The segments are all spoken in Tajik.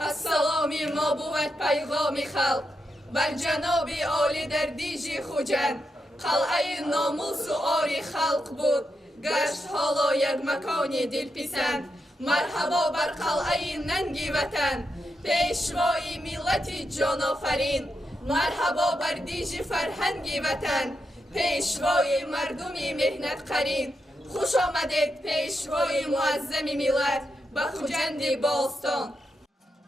السلامی ما بود پیغام خلق بر جناب عالی در دیجی خوجند. قلعه ناموس و آری خلق بود گشت حالا یک مکانی دلپسند. مرحبا بر قلعه ننگی وطن پیشوای ملت جان آفرین. مرحبا بر دیج فرهنگی وطن پیشوای مردمی مهنت قرین. خوش آمدید پیشوای معظم ملت به خوجند باستان.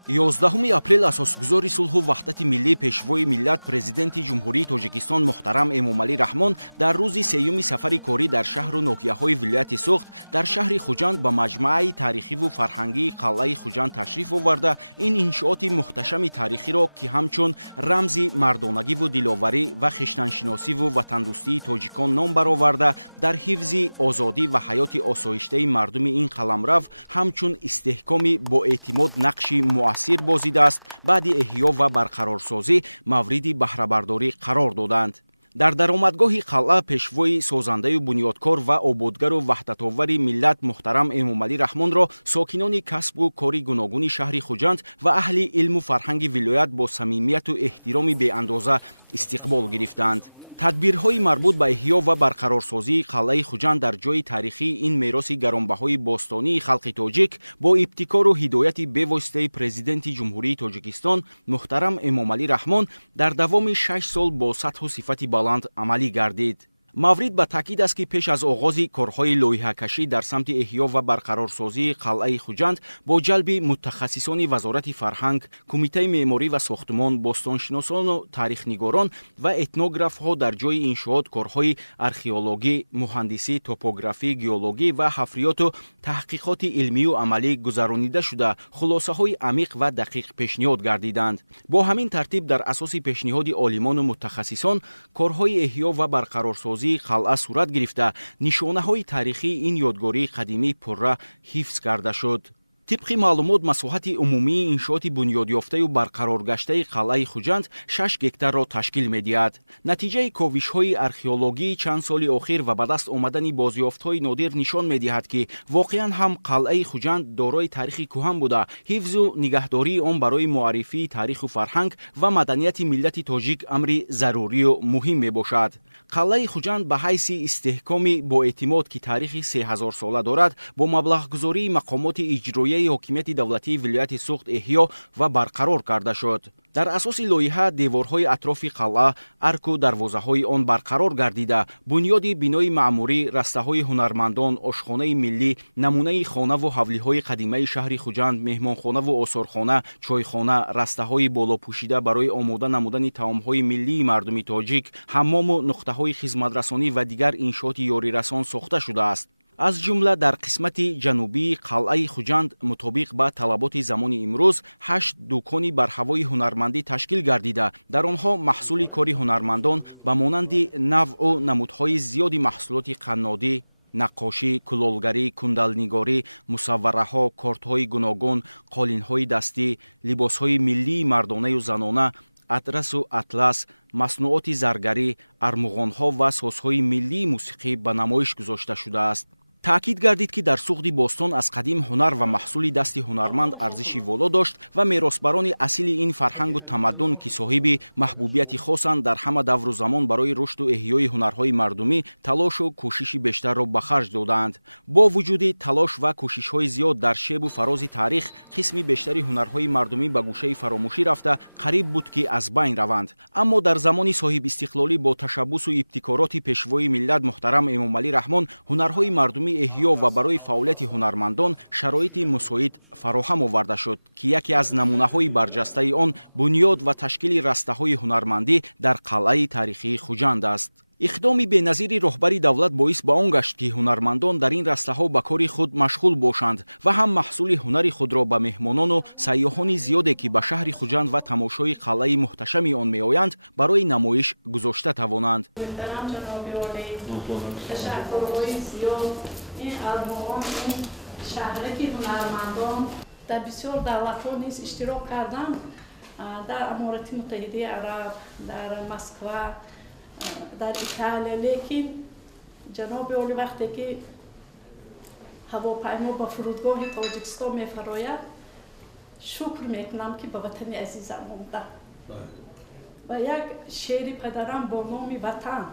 11 апрел асосгузори сулҳу ваҳдати миллӣ пешвои миллат президенти ҷумҳурии Тоҷикистон муҳтарам Эмомалӣ Раҳмон дар рӯзи сеюми сафари корӣ дар шаҳру ноҳияҳои вилояти Суғд дар шаҳри Хуҷанд ба маҷмаъаи таърихиву фарҳангии қалъаи Хуҷанд ташриф оварда ин иншооти муҳташами таърихиро ки ҳамчун рамзи мардонагиву диловарӣ ва хештаншиносиву ватандӯстии тоҷикон ном бароварда дар ҳифзи озодӣ ва ҳаёти осоиштаи мардуми ин қаламрав ҳамчун истеҳкоми боэътимод нақши муассир бозидааст, баъди эҳё ва барқарорсозӣ мавриди баҳрабардорӣ қарор доданд. дар даромадгоҳи қалъа пешвои созандаю бунёдкор ва ободгару ваҳдатовари миллат муҳтарам Эмомалӣ Раҳмонро сокинони касбу кори гуногуни шаҳри Хуҷанд ва аҳли илму фарҳанги вилоят бо самимияту эҳтироми беандоза истиқбол гирифтанд. тадбирҳои марбут ба эҳё ва барқарорсозии қалъаи Хуҷанд дар ҷои таърихии ин мероси гаронбаҳои бостонии халқи тоҷик бо ибтикору ҳидояти бевоситаи президенти ҷумҳурии Тоҷикистон муҳтарам Эмомалӣ Раҳмон дар давоми 6 сол бо сатҳу сифати баланд амалӣ гардид. маврид ба таъкид аст ки пеш аз оғози корҳои лоиҳакашӣ дар самти эҳё ва барқарорсозии қалъаи Хуҷанд бо ҷалби мутахассисони Вазорати фарҳанг, Кумитаи меъморӣ ва сохтмон, бостоншиносону таърихнигорон ва этнографҳо дар ҷои иншоот корҳои археологӣ, муҳандисӣ, топографӣ, геологӣ ва ҳафриёту таҳқиқоти илмию амалӣ гузаронида шуда хулосаҳои амиқ ва дақиқ пешниҳод гардиданд. бо ҳамин тартиб дар асоси пешниҳоди олимону мутахассисон корҳои эҳё ва барқарорсозии қалъа сурат гирифта нишонаҳои таърихии ин ёдгории қадимӣ пурра ҳифз карда шуд. طبق معلومات مساحت عمومی انشاءات بنیاد یافته و برقرار گشته قلعه خوجند 6 گکتار را تشکیل می‌دهد. نتیجه کوشش‌های آرکئولوژی چند سال اخیر و به دست آمدن بازیافت‌های نادر نشان می‌دهد که واقعاً هم قلعه خوجند دارای تاریخی کهن بوده. حفظ و نگهداری آن برای معرفی تاریخ و فرهنگ و مدنیت ملت تاجیک امری ضروری و مهم میباشد. قلعه خوجند به حیث استحکامی با اعتماد که تاریخ 3000 ساله دارد، با مبلغ گذاری مقامات اجرایی حاکمیت دولتی ولایت سوخت احیا و برقرار کرده شد. در اساس لایحه دیوارهای اطراف قلعه، ارک و دروازه‌های آن برقرار گردیده، بنیاد بینای معماری، رسته‌های هنرمندان، آشخانه ملی، نمونه خانه و حولی‌های قدیمی شهر خوجند، مهمانخانه و آثارخانه، چایخانه، رسته‌های بالا پوشیده برای آماده نمودن طعام‌های ملی مردم تاجیک، حمام و نقطه‌های خدمت‌رسانی و دیگر انشاءات یاری‌رسان ساخته شده است. از جمله در قسمت جنوبی قلعه خوجند مطابق به طلبات زمان امروز 8 دکان بر هوای هنرمندی تشکیل گردیده، در آنها محصول کار هنرمندان به مانند نوع و نمودهای زیادی محصولات قنادی، نقاشی، کلالگری، کندلنگاری، مصوره‌ها، کارت‌های گوناگون، قالین‌های دستی، لباس‌های ملی مردانه و زنانه، اطلس و اطلس، مصنوعات زرگری، ارمغان‌ها و سازهای ملی موسیقی به نمایش گذاشته شده است. تأکید گردید که در سوخت باستان از قدیم هنر و محصول دست هنرمند ارزشی والا داشت و میراثبران اصیل این فرهنگ و تمدن که صاحب محبوبیت خاصند در همه دور و زمان برای رشد و احیای هنرهای مردمی تلاش و کوشش بیشتر را به خرج دادند. با وجود تلاش و کوشش‌های زیاد در شیب و فراز تاریخ، قسم بیشتری هنرهای مردمی به گوشه فراموشی رفته قریب بود که از بین روند. اما در زمان صاحب استقلالی با تشبث و ابتکارات پیشوای ملت محترم امامعلی رحمان، هنرهای مردمی احیا و برای فعالیت هنرمندان شرایط مساعد فراهم آورده شد که یکی از نمونه‌های برجسته آن بنیاد و تشکیل رسته‌های هنرمندی در قلعه تاریخی خوجند است. اقدام بی‌نظیر رهبری دولت باعث به آن گشت که هنرمندان در این رسته‌ها به کار خود مشغول باشند و هم محصول هنر خود را به مهمانان و سیاحان زیادی که به شهر خوجند و تماشای قلعه محتشم آن می‌آیند برای نمایش گذاشته توانند. شهرکی هنرمندان در بسیار دولت‌ها نیز اشتراک کردند، در امارات متحده عرب، در مسکو، در ایتالیا، لیکن جناب عالی وقتی که هواپیما به فرودگاه تاجیکستان می‌فراید شکر میکنم که به وطن عزیزم موندم و یک شعر پدرم با نام وطن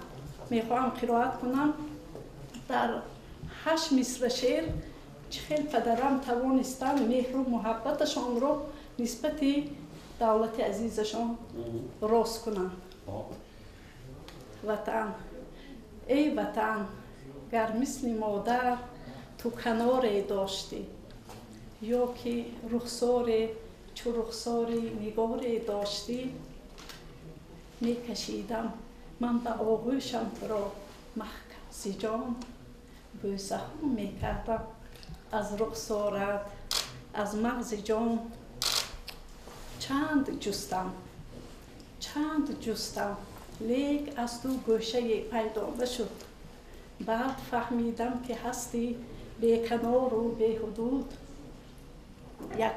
میخواهم قرائت کنم. در 8 مصرع شعر چخیل پدرم توانستند مهر و محبتشان را نسبت دولت عزیزشان راست کنند. وطن، ای وطن، گر مثل مادر تو کنار داشتی، یا که رخسار چو رخسار نگار داشتی، میکشیدم من به آغوشم تو را محکم جان، بوسه ها میکردم از رخسارت از مغز جان. چند جستم لیک از تو گوشه پیدا بشد، بعد فهمیدم که هستی بیکنار و بی‌حدود. یک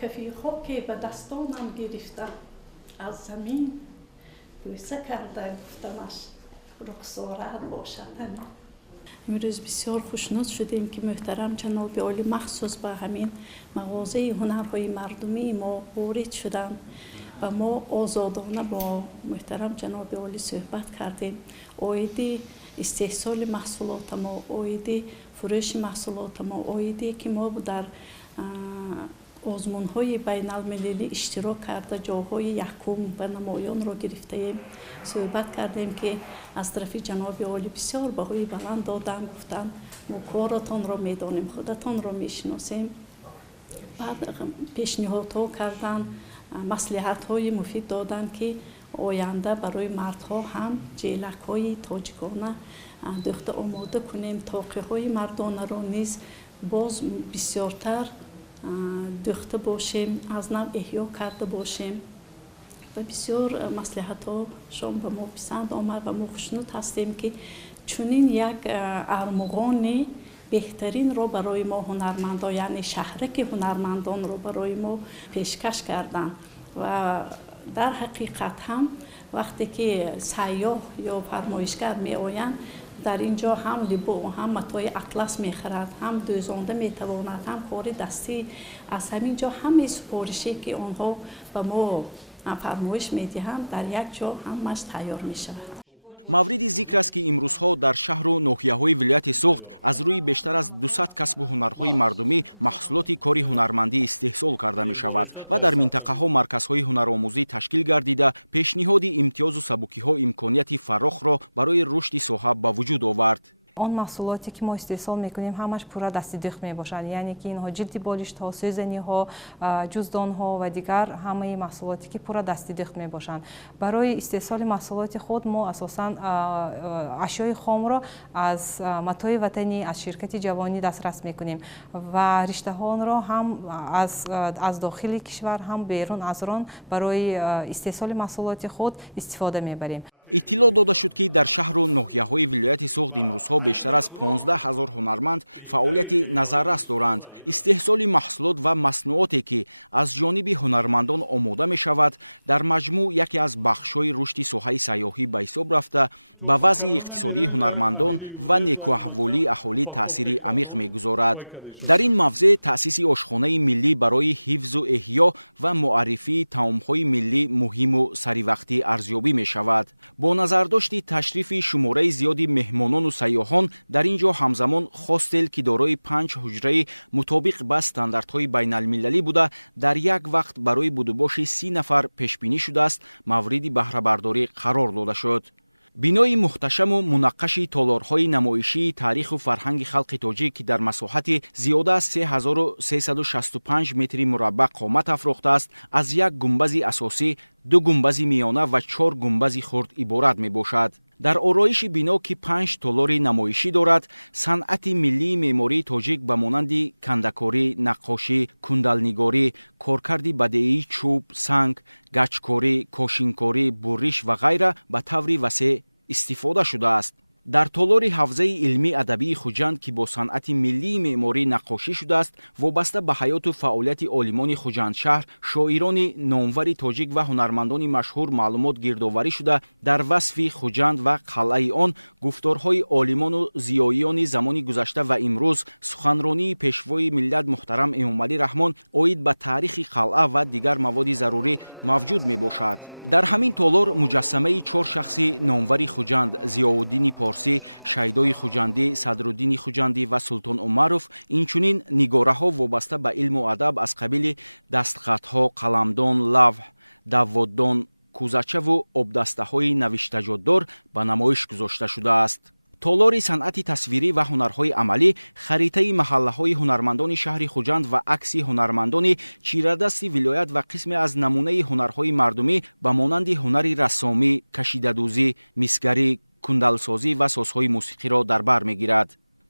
کفی خاک به دستانم گرفتم، از زمین بوسه کرده گفتمش رخسارت باشد همین. امروز بسیار خوشنود شدیم که محترم جناب عالی مخصوص به همین مغازه هنرهای مردمی ما وارد شدند و ما آزادانه با محترم جناب عالی صحبت کردیم. عاید استحصال محصولات ما، عاید فروش محصولات ما، عایدی که ما در آزمون‌های بین المللی اشتراک کرده جاهای یکم و نمایان را گرفتیم. صحبت کردیم که از طرف جناب عالی بسیار بهای بلند دادن، گفتن ما کارتان را میدانیم، خودتان را میشناسیم. بعد پیشنهادها کردن، مصلحت‌های مفید دادن که آینده برای مردها هم جیلک‌های تاجیکانه دوخته آماده کنیم، طاقی‌های مردانه را نیز باز بسیارتر دوخته باشیم، از نو احیا کرده باشیم و بسیار مصلحت‌ها شام به ما پسند آمد و ما خوشنود هستیم که چنین یک ارمغان بهترین را برای ما هنرمندان، یعنی شهرک هنرمندان را برای ما پیشکش کردن. و در حقیقت هم وقتی که سیاح یا فرمایشگر می آیند در اینجا هم لبو هم متای اطلس می خرد، هم دوزانده می تواند، هم کار دستی از همینجا همه سفارشی که آنها به ما فرمایش می دهند در یک جا همش تیار می شود. мавриди зикр аст ки имрӯзҳо дар шаҳру ноҳияҳои вилояти суғд аз рӯи бештар аз 200 касбу ҳунарҳои мардумӣ маҳсулоти кори ҳунармандӣ истеҳсол карда мешавад ва дар минтақаҳо марказҳои ҳунаромӯзӣ ташкил гардида пешниҳоди имтиёзу сабукиҳо имконияти фарохро барои рушди соҳа ба вуҷуд овард. آن محصولاتی که ما استحصال میکنیم همش پورا دستی دخت میباشند، یعنی که اینها جلد بالشت ها، سوزنی ها، جزدان ها و دیگر همه محصولاتی که پورا دستی دخت میباشند. برای استحصال محصولات خود ما اساساً اشیاء خام را از متاع وطنی از شرکت جوانی دسترس میکنیم و رشته ها را هم از داخل کشور هم بیرون از آن برای استحصال محصولات خود استفاده میبریم. اطلاع داده شد که در شهر و ناحیه‌های ولایت سوغد امروزها بیشتر از 15,000 هنرمند فعالیت نظررس دارند. استحصال محصولات و مصنوعاتی که از جانب هنرمندان آماده می شود در مجموع یکی از بخش‌های رشد ساحه سیاحی به حساب رفته به وضع اقتصادی هنرمندان و نیکواحوالی اهالی تأثیر عمیق می‌گذارد. در این موضع تأسیس آشخانه ملی برای حفظ و احیا و معرفی طعام‌های ملی مهم و سریوقتی ارزیابی می شود. با نظرداشت تشریف شماره زیادی مهمانان و سیاحان در اینجا همزمان هاستل که دارای 5 حجره مطابق با استانداردهای بین المللی بوده در یک وقت برای بودوباش 30 نفر پیش بینی شده است مورد بهره برداری قرار داده شد. بینای محتشم و منقش تالارهای نمایشی تاریخ و فرهنگ خلق تاجیک که در مساحت زیاده از 3365 متر مربع قامت افروخته است از یک گنبد اساسی، 2 گنبد میانه و 4 گنبد خرد عبارت می باشد. در آرایش بنا که 5 تالار نمایشی دارد، صنعت ملی معماری تاجیک به مانند کندکاری، نقاشی، کندلنگاری، کارکرد بدیعی چوب، سنگ، گچکاری، کاشینکاری، بریش و غیره به طور وسیع استفاده شده است. дар толори ҳавзаи илмӣ адабии Хуҷанд ки бо санъати миллии меъморӣ наққошӣ шудааст, вобаста ба ҳаёту фаъолияти олимони Хуҷандшаҳр, шоирони номвари тоҷик ва ҳунармандони машҳур маълумот гирдоварӣ шуда, дар васфи Хуҷанд ва қалъаи он гуфторҳои олимону зиёиёни замони гузашта ва имрӯз, суханронии пешвои миллат муҳтарам Эмомалӣ Раҳмон оид ба таърихи қалъа ва дигар маводи зарурӣ мавҷуд мебошад. дар ҳамин толор муҷассамаи 4 шахси номвари Хуҷанд, Зиёуддини Порсӣ, Шайдои Хуҷандӣ, Садруддини Хуҷандӣ ва Султон Умаров, инчунин нигораҳо вобаста ба илму адаб аз қабили дастхатҳо, қаламдон, лавҳ, давводдон, кӯзачаву обдастаҳои навиштаҷотдор ба намоиш гузошта шудааст. толори санъати тасвирӣ ва ҳунарҳои амалӣ, харитаи маҳаллаҳои ҳунармандони шаҳри Хуҷанд ва акси ҳунармандони чирадасти вилоят ва қисме аз намунаи ҳунарҳои мардумӣ ба монанди ҳунари рассомӣ, кашидадӯзӣ, мисгарӣ, кундалсозӣ ва созҳои мусиқиро дар бар мегирад.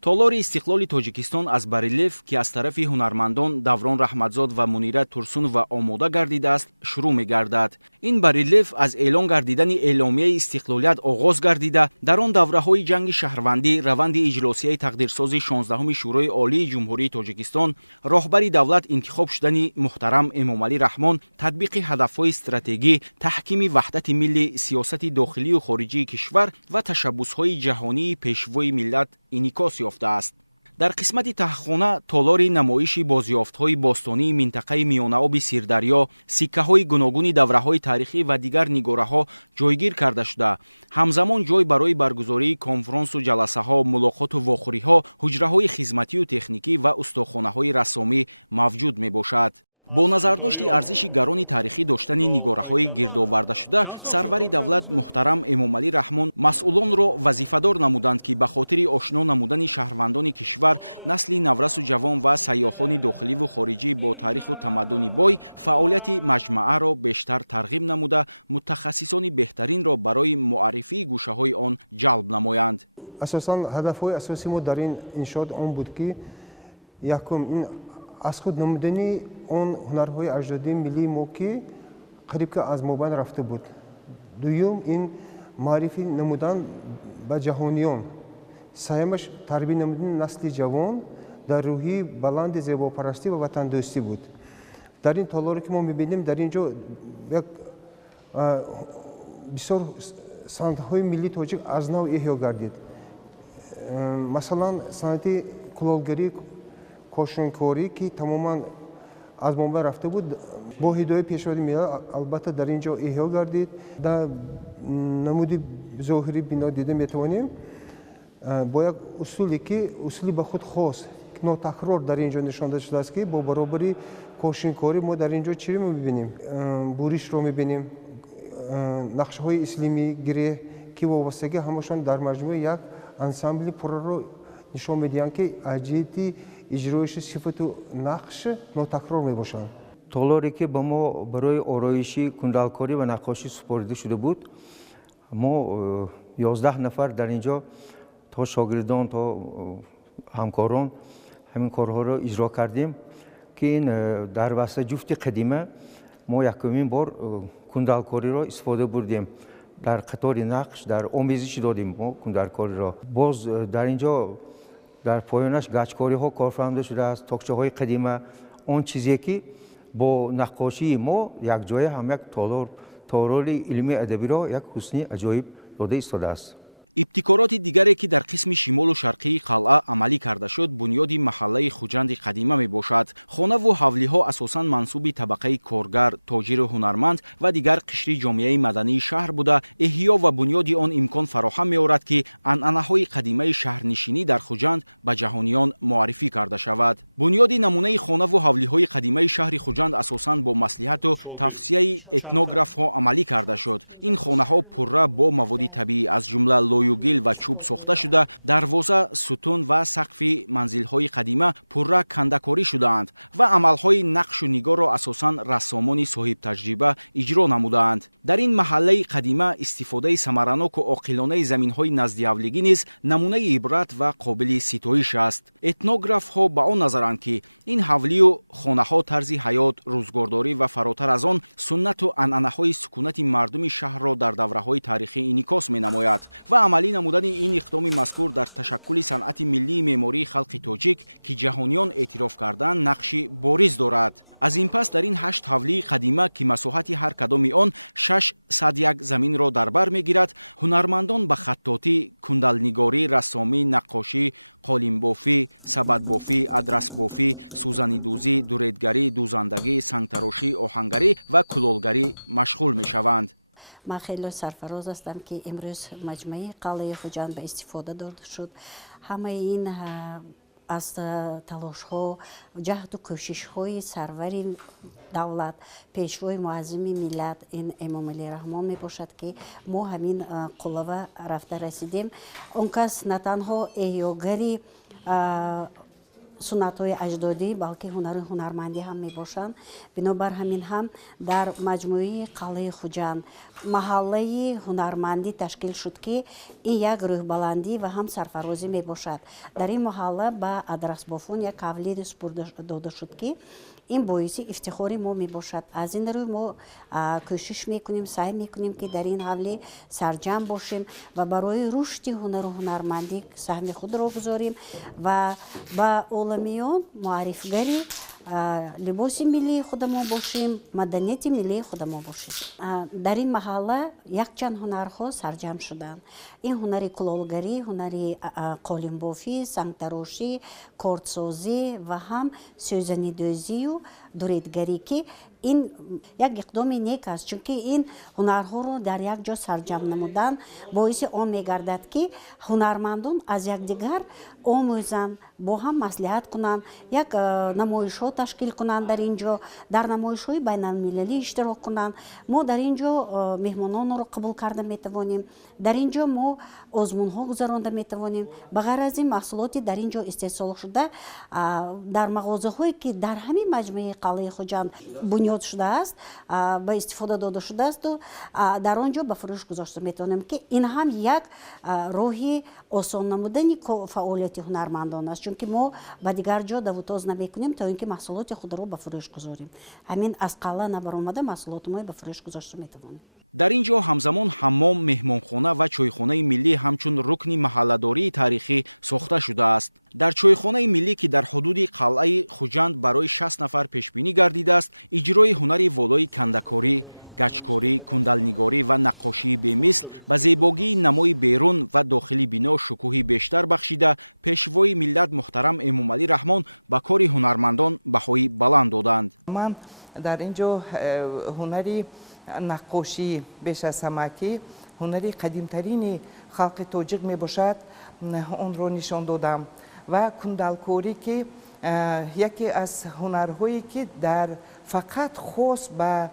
толори истиқлоли Тоҷикистон аз барелеф, ки аз тарафи ҳунармандон Даврон Раҳматзод ва Мунира Турсунова омода гардидааст, шурӯъ мегардад. ин барелеф аз эълон гардидани эъломияи истиқлолият оғоз гардида, дар он давраҳои ҷанги шаҳрвандӣ, раванди иҷлосияи тақдирсози 16-уми Шӯрои Олии Ҷумҳурии Тоҷикистон, роҳбари давлат интихоб шудани муҳтарам Эмомалӣ Раҳмон, татбиқи ҳадафҳои стратегӣ, таҳкими ваҳдати миллӣ, сиёсати дохилию хориҷии кишвар ва ташаббусҳои ҷаҳонии пешвои миллат инъикос ёфтааст. дар қисмати таҳхона толори намоиши бозёфтҳои бостонии минтақаи миёнаоби Сирдарё, сиккаҳои гуногуни давраҳои тарихӣ ва дигар нигораҳо ҷойгир карда шуда, ҳамзамон ҷой барои баргузории конфронсу ҷаласаҳо, мулоқоту вохӯриҳо, ҳуҷраҳои хизматию техникӣ ва устохонаҳои рассомӣ мавҷуд мебошад. бо назардошти арзиши гарони таърихӣ доштани нигораҳои гирдовардашуда, сарвари давлат муҳтарам Эмомалӣ Раҳмон масъулонро вазифадор намуданд, ки ба хотири ошно намудани шаҳрвандони кишвар, насли наврасу ҷавон ва сайёҳони дохиливу хориҷӣ бо таъриху тамаддуни бой, фаъолияти маҷмаъаро бештар тарғиб намуда, мутахассисони беҳтаринро барои муаррифии гӯшаҳои он ҷалб намоянд. асосан ҳадафҳои асосии мо дар ин иншоот он буд, ки якум ин аз худ намудани он ҳунарҳои аҷдодии миллии мо, ки қариб ки аз мобайн рафта буд. дуюм ин маърифӣ намудан ба ҷаҳониён. сеюмаш тарбия намудани насли ҷавон дар рӯҳии баланди зебопарастӣ ва ватандӯстӣ буд. дар ин толоре ки мо мебинем, дар ин ҷо як бисёр санъатҳои миллии тоҷик аз нав эҳё гардид. масалан санъати кулолгарӣ, кошункорӣ, ки тамоман аз мобайн рафта буд, бо ҳидояи пешвои миллат албатта дар ин ҷо эҳё гардид. дар намуди зоҳирӣ бино дида метавонем бо як усуле, ки усули ба худ хос, нотакрор дар ин ҷо нишон дада шудааст, ки бо баробари кошункорӣ мо дар ин ҷо чиро мебинем? буришро мебинем, нақшаҳои ислимӣ, гиреҳ, ки вобастагӣ ҳамашон дар маҷмӯи як ансамбли пурраро нишон медиҳанд, ки аз ҷиҳати иҷроиши сифату нақш нотакрор мебошанд. толоре ки ба мо барои ороиши кундалкорӣ ва наққошӣ супорида шуда буд, мо 11 нафар дар ин ҷо то шогирдон то ҳамкорон ҳамин корҳоро иҷро кардем, ки ин дар васта ҷуфти қадима мо якумин бор кундалкориро истифода бурдем. дар қатори нақш, дар омезиши додем мо кундалкориро. боз дар ин ҷо дар поёнаш гаҷкориҳо корфарамда шудааст, токчаҳои қадима, он чизе ки бо наққошии мо якҷоя ҳам як толори илми адабиро як ҳусни аҷоиб дода истодааст. ибтикороти дигаре ки дар қисми шимолу шарқии қалъа амалӣ карда шуд, бунёди маҳаллаи Хуҷанди қадима мебошад. хонаву ҳавлиҳо асосан мансуби табақаи коргар, тоҷиру ҳунарманд ва дигар қишри ҷомеаи мадании шаҳр буда, эҳё ва бунёди он имкон фароҳам меорад, ки анъанаҳои қадимаи шаҳрнишинӣ дар Хуҷанд ба ҷаҳониён муаррифӣ карда шавад. бунёди намунаи хонаву ҳавлиҳои қадимаи шаҳри Хуҷанд асосан бо маслиҳату тавсияи этнографҳо амалӣ карда шуд. ин хонаҳо пурра бо маводи табиӣ аз ҷумла лоюгил ва чӯб сохта шуда, дарвоза, сутун ва сақфи манзилҳои қадима пурра кандакорӣ шудаанд ва амалҳои нақшу нигорро асосан рассомони соҳибтаҷриба иҷро намудаанд. дар ин маҳаллаи қадима истифодаи самараноку оқилонаи заминҳои назди ҳавлигӣ низ намунаи ибрат ва қобили ситоиш аст. этнографҳо ба он назаранд, ки ин ҳавлию хонаҳо тарзи ҳаёт, рӯзгордорӣ ва фаротар аз он суннату анъанаҳои сукунати мардуми шаҳрро дар давраҳои таърихӣ инъикос менамояд ва амалӣ намудани ин иқдоми мазкур дар ташаккули санъати миллии меъмории халқи тоҷик ки ҷаҳониён эътироф карданд нақши бориз дорад. аз ин пас дар ин 8 ҳавлии қадима ки масоҳати ҳар кадоми он 601 заминро дар бар мегирад, ҳунармандон ба хаттотӣ, кундалнигорӣ, рассомӣ, наққошӣ, қолинбофӣ, сабадбофӣ, адрасбофӣ, сӯзанидӯзӣ, дуредгарӣ, дӯзандагӣ, сангтарошӣ, оҳангарӣ ва кулолгарӣ машғул мешаванд. من خیلی سرفراز هستم که امروز مجموعه قلعه خوجند به استفاده داده شد. همه این از تلاش ها جهد و کوشش های سرور دولت پیشوای معظم ملت این امام علی رحمان می باشد که ما همین قلعه رفته رسیدیم. اون کس نه تنها احیاگری سنت های اجدادی بلکه هنرمندی هم می باشند. بنابر همین هم در مجموعه قلعه خوجند محله هنرمندی تشکیل شد که این یک روح بلندی و هم سرفرازی می باشد. در این محله با ادرس بافون یک قولی سپرده داده شد که این باعث افتخاری ما می باشد. از این روی ما کوشش میکنیم، سعی میکنیم که در این حوله سرجم باشیم و برای رشد هنر و هنرمندی سهم خود را گذاریم و با عالمیان معرفیگری لباس ملی خودمون باشیم، مدنیت ملی خودمون باشیم. در این محله یک چند هنرها سرجم شدند. این هنری کلالگری، هنری قالینبافی، سنگتراشی، کارتسازی و هم سوزنیدوزی و دوریدگری که این یک اقدام نیک است، چون که این هنرها رو در یک جا سرجم نمودن باعث آن میگردد که هنرمندان از یکدیگر آموزند، با هم مصلحت کنند، یک نمایش ها تشکیل کنند، در اینجا در نمایش های بین المللی اشتراک کنند. ما در اینجا مهمانان رو قبول کرده میتوانیم، در اینجا ما آزمون ها گذرانده میتوانیم. بغیر از این محصولاتی در اینجا استحصال شده در مغازه هایی که در همین مجموعه قلعه خوجند بنیاد شده است به استفاده داده شده است و در آنجا به فروش گذاشته میتونیم که این هم یک راهی آسان نمودن فعالیت هنرمندان است، چون که ما به دیگر جا دوتاز نمیکنیم تا اینکه محصولات خود رو به فروش گذاریم. همین از قلعه نبرآمده محصولات ما به فروش گذاشته میتوانیم. дар ин ҷо ҳамзамон ҳаммом, меҳмонхона ва чойхонаи миллӣ ҳамчун рукни маҳалладории таърихӣ сохта шудааст. дар чойхонаи миллӣ ки дар ҳудуди қалъаи Хуҷанд барои 60 нафар пешбинӣ гардидааст, иҷрои ҳунари волои кандакорӣ, гачкорӣ, кундалнигорӣ ва наққошии бемисл ба зебогии намои берун ва дохили бино шукӯҳи бештар бахшида, пешвои миллат муҳтарам Эмомалӣ Раҳмон ба кори ҳунармандон баҳои баланд доданд. ман дар ин ҷо ҳунари наққошӣ беш аз ҳама ки ҳунари қадимтарини халқи тоҷиқ мебошад онро нишон додам ва кундалкорӣ ки яке аз ҳунарҳое ки дар фақат хос ба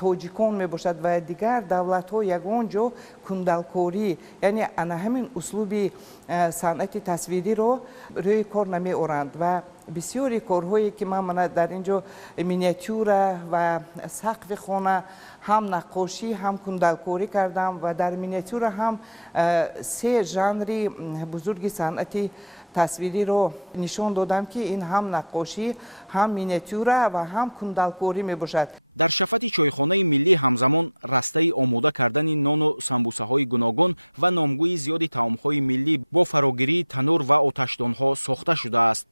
тоҷикон мебошад ва дигар давлатҳо ягон ҷо кундалкорӣ яъне ана ҳамин услуби санъати тасвириро рӯи кор намеоранд ва бисёри корҳое ки ман дар ин ҷо миниатюра ва сақфи хона ҳам наққошӣ ҳам кундалкорӣ кардам ва дар миниатюра ҳам се жанри бузурги санъати тасвириро нишон додам ки ин ҳам наққошӣ, ҳам миниатюра ва ҳам кундалкорӣ мебошад. дар шафати чойхонаи миллӣ ҳамзамон растаи омода кардани нону самбусаҳои гуногун ва номгӯи зиёди таомҳои миллӣ бо фарогирии танур ва оташдонҳо сохта шудааст.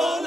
Oh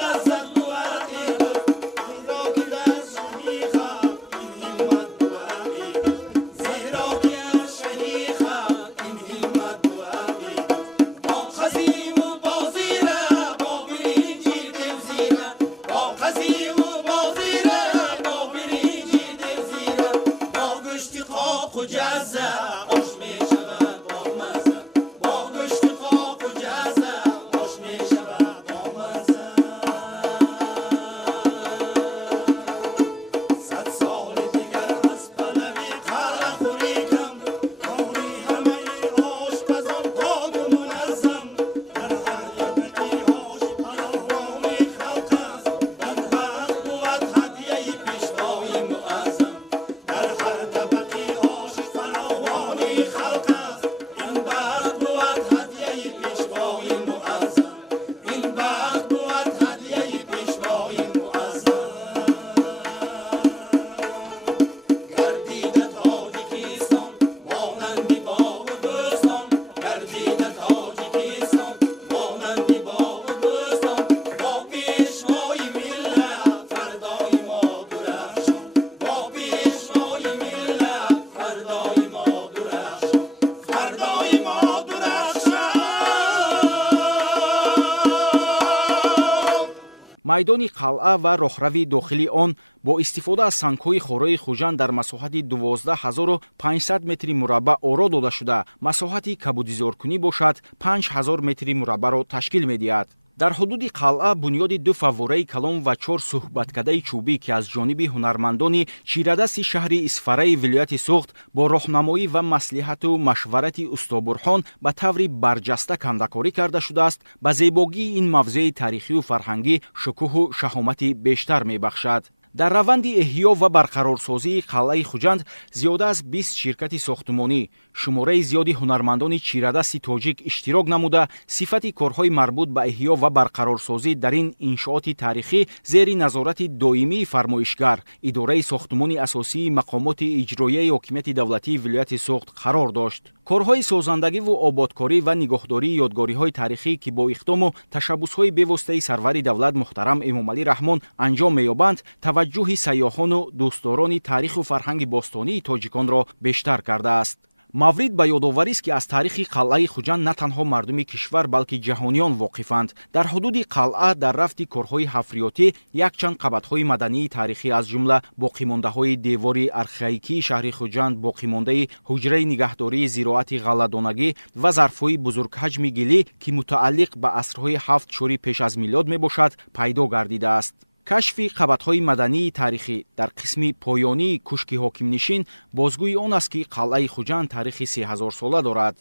майдони қалъа ва роҳрави дохили он бо истифода аз сангҳои хораи хуҷанд дар масоҳати 12500 метри мураббаъ оро дода шуда, масоҳати кабудизоркунӣ бошад 5000 метри мураббаъро ташкил медиҳад. дар ҳудуди қалъа бунёди 2 фаввораи калон ва 4 суҳбаткадаи чӯбӣ ки аз ҷониби ҳунармандони чирадасти шаҳри Исфараи вилояти Суғд бо роҳнамоӣ ва маслиҳату машварати Усто Бурҳон ба таври барҷаста кандакорӣ карда шудааст, ба зебогии ин мавзеи тарихию фарҳангӣ шукӯҳу шаҳомати бештар мебахшад. дар раванди эҳьё ва барқарорсозии қалъаи Хуҷанд зиёда аз 20 ширкати сохтумонӣ, шумораи зиёди ҳунармандони чирадасти тоҷик иштирок намуда, сифати корҳои марбут ба эҳьё ва барқарорсозӣ дар ин иншооти тарихӣ зери назорати доимии фармоишгар, идораи сохтумони асосии мақомоти иҷроияи ҳокимияти давлатии вилояти Суғд қарор дошт. корҳои созандагиву ободкорӣ ва нигоҳдории ёдгориҳои тарихӣ ки бо иқдому ташаббусҳои бевоситаи сарвари давлат муҳтарам Эмомалӣ Раҳмон анҷом меёбанд, таваҷҷӯҳи сайёҳону дӯстдорони тариху фарҳанги бостонии тоҷиконро бештар кардааст. маврид ба ёдоварист ки аз таърихи қалъаи Хуҷанд на танҳо мардуми кишвар, балки ҷаҳониён воқифанд. дар ҳудуди қалъа дар рафти корҳои ҳафриётӣ якчанд қабатҳои мадании тарихӣ аз ҷумла боқимондаҳои девори архаикии шаҳри Хуҷанд, боқимондаи ҳуҷраи нигаҳдории зироати ғалладонагӣ ва зарфҳои бузургҳаҷми гилӣ ки мутааллиқ ба асрҳои 7-4 пеш аз милод мебошад, пайдо гардидааст. кашфи қабатҳои мадании тарихӣ дар қисми поёнии кӯшки ҳокимнишин бозгӯи он аст, ки қалъаи Хуҷанд тарихи 3000 сола дорад.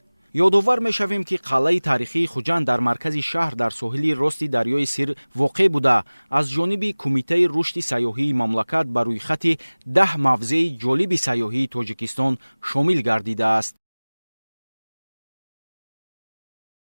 ёдовар мешавем, ки қалъаи тарихии Хуҷанд дар маркази шаҳр дар соҳили рости дарёи Сир воқеъ буда, аз ҷониби Кумитаи рушди сайёҳии мамлакат ба рӯйхати 10 мавзеи ҷолиби сайёҳии Тоҷикистон шомил гардидааст.